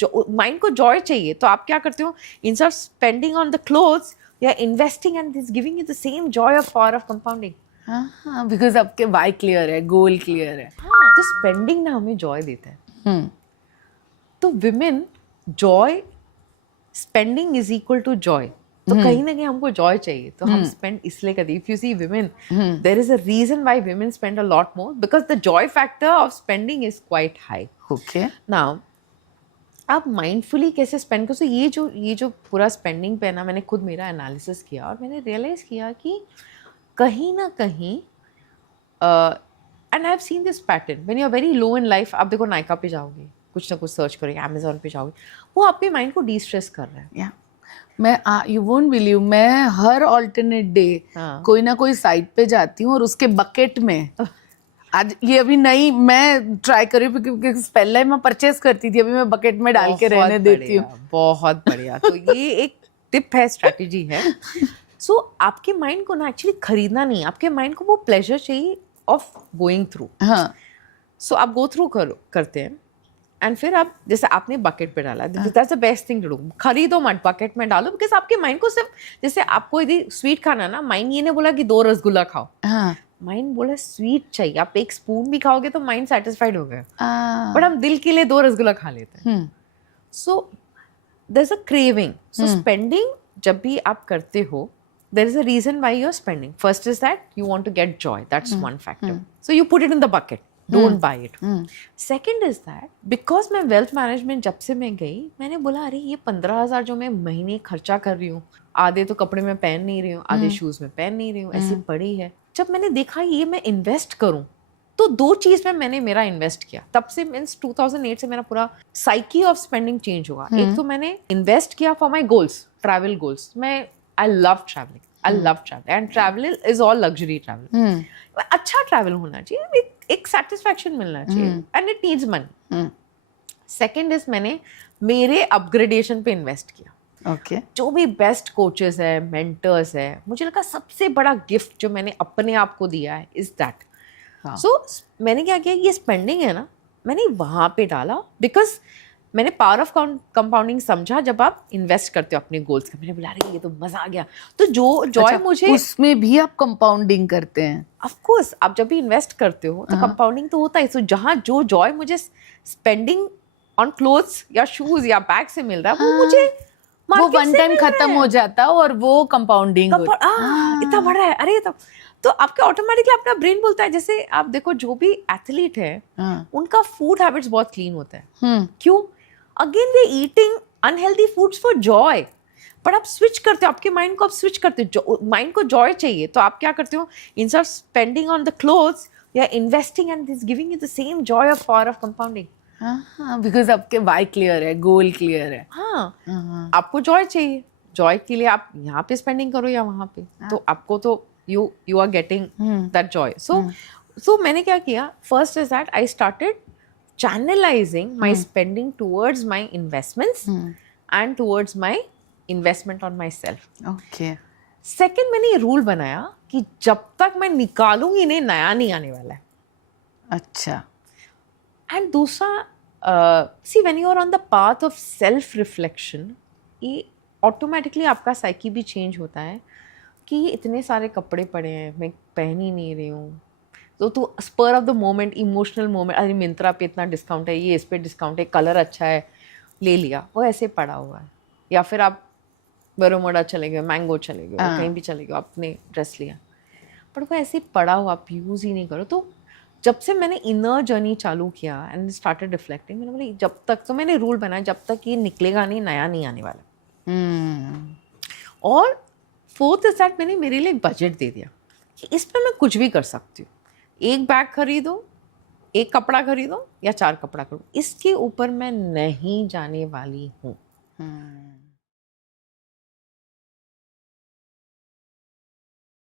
Mind को Joy चाहिए तो आप क्या करते हो, instead of spending on the clothes you are investing and this giving you the same joy of power of compounding. हाँ, बिकॉज आपके वाई क्लियर है, गोल क्लियर है। हाँ, तो स्पेंडिंग ना हमें जॉय देता है। तो women joy, spending is equal to joy. तो कहीं ना कहीं हमको जॉय चाहिए तो हम स्पेंड इसलिए करते हैं। If you see women, there is a reason why women spend a lot more, because the joy factor of spending is quite high. Okay, now आप माइंडफुली कैसे स्पेंड करो। ये जो पूरा स्पेंडिंग पे ना, मैंने खुद मेरा एनालिसिस किया और मैंने रियलाइज किया कि कहीं ना कहीं and I have seen this pattern when you are very low in life. आप देखो नायका पे जाओगे, कुछ ना कुछ सर्च करोगे, अमेजोन पे जाओगे, वो आपके माइंड को डी स्ट्रेस कर रहा है। या मैं यू वोंट बिलीव, मैं हर ऑल्टरनेट डे कोई ना कोई साइट पे जाती हूँ और उसके बकेट में आज ये अभी नहीं, मैं ट्राई कर रही हूँ क्योंकि पहले मैं परचेस करती थी, अभी मैं बकेट में डाल के रहने देती हूँ। बहुत बढ़िया। तो ये एक टिप है, स्ट्रैटेजी है। सो आपके माइंड को ना एक्चुअली खरीदना नहीं, आपके माइंड को वो प्लेजर चाहिए ऑफ गोइंग थ्रू। हाँ, सो आप गो थ्रू करते हैं एंड फिर आप, जैसे आपने बकेट पे डाला, that's the best thing to do. खरीदो मत, बकेट में डालो, बिकॉज आपके माइंड को सिर्फ, जैसे आपको यदि स्वीट खाना ना, माइंड ये नहीं बोला कि 2 रसगुल्ला खाओ, माइंड बोला स्वीट चाहिए। आप एक स्पून भी खाओगे तो माइंड सेटिस्फाइड हो गया, बट हम दिल के लिए 2 रसगुल्ला खा लेते हैं। So there is a craving. So spending जब भी आप करते हो, there is a reason why you're spending. First is that you want to get joy. That's one factor. So you put it in the bucket. Don't buy it. Second is that because मैं wealth management जब से मैं गई, मैंने बोला अरे ये 15,000 जो मैं महीने खर्चा कर रही हूँ, आधे तो कपड़े में पहन नहीं रही हूँ, आधे शूज में पहन नहीं रही हूँ, ऐसी पड़ी है। जब मैंने देखा ये मैं इन्वेस्ट करूँ, तो 2 चीज में मैंने मेरा इन्वेस्ट किया। तब से मीन्स 2008 से मेरा पूरा साइकी ऑफ स्पेंडिंग चेंज हुआ। एक तो मैंने इन्वेस्ट किया for my goals, travel goals. मैं I love traveling. I love traveling. And travel is all luxury travel. अच्छा ट्रैवल होना चाहिए, एक सेटिस्फैक्शन मिलना चाहिए, and it needs money. Second is मैंने मेरे अपग्रेडेशन पे इन्वेस्ट किया। ओके, जो भी बेस्ट कोचेस है, मेंटर्स है, मुझे लगा सबसे बड़ा गिफ्ट जो मैंने अपने आप को दिया है इज दैट। सो मैंने क्या किया, ये स्पेंडिंग है ना, मैंने वहाँ पे डाला, बिकॉज मैंने पावर ऑफ कंपाउंडिंग समझा जब आप इन्वेस्ट करते हो अपने गोल्स का। मैंने बोला अरे ये तो मजा आ गया। तो जो जॉय मुझे, उसमें भी आप कंपाउंडिंग करते हैं? ऑफ कोर्स, आप जब भी इन्वेस्ट करते हो तो कंपाउंडिंग तो होता है। सो जहाँ जो जॉय मुझे स्पेंडिंग ऑन क्लोथ्स या शूज या बैग से मिल रहा है, वो मुझे वो वन टाइम खत्म हो जाता है और वो कंपाउंडिंग इतना बड़ा है। अरे तो आपके ऑटोमेटिकली अपना ब्रेन बोलता है। जैसे आप देखो जो भी एथलीट है, उनका फूड हैबिट्स बहुत क्लीन होता है। क्यों? Again they eating unhealthy foods for Joy. But आप स्विच करते हो, आपके माइंड को आप स्विच करते हो, माइंड को जॉय चाहिए तो आप क्या करते हो, instead of spending on the clothes you are investing and this giving you the same joy of power of compounding. Because आपके वाई क्लियर है, गोल क्लियर है। हाँ, आपको जॉय चाहिए, जॉय के लिए आप यहाँ पे स्पेंडिंग करो या वहाँ पे, तो आपको तो you are getting that joy. So मैंने क्या किया, first is that I started channelizing my spending towards my investments and towards my investment on myself. Okay. Second, मैंने ये रूल बनाया कि जब तक मैं निकालूंगी नहीं, नया नहीं आने वाला है। अच्छा। एंड दूसरा, see when you are on the path of self reflection, ये ऑटोमेटिकली आपका साइकी भी चेंज होता है कि ये इतने सारे कपड़े पड़े हैं, मैं पहन ही नहीं रही हूँ। तो spur of the moment, emotional moment, अरे मिंत्रा पे इतना डिस्काउंट है, ये इस पे डिस्काउंट है, कलर अच्छा है, ले लिया, वो ऐसे पड़ा हुआ है। या फिर आप बरोमोडा चले गए, मैंगो चले गए, कहीं भी चले गए, आपने ड्रेस लिया, पर वो ऐसे पड़ा हुआ, आप यूज़ ही नहीं करो। तो जब से मैंने इनर जर्नी चालू किया एंड स्टार्टेड रिफ्लेक्टिंग, मैंने बोला जब तक, तो मैंने रूल बनाया जब तक ये निकलेगा नहीं, नया नहीं आने वाला। और फोर्थ इज दैट मैंने मेरे लिए एक बजट दे दिया कि इसमें मैं कुछ भी कर सकती हूँ। एक बैग खरीदो, एक कपड़ा खरीदो या 4 कपड़ा खरीदो, इसके ऊपर मैं नहीं जाने वाली हूँ।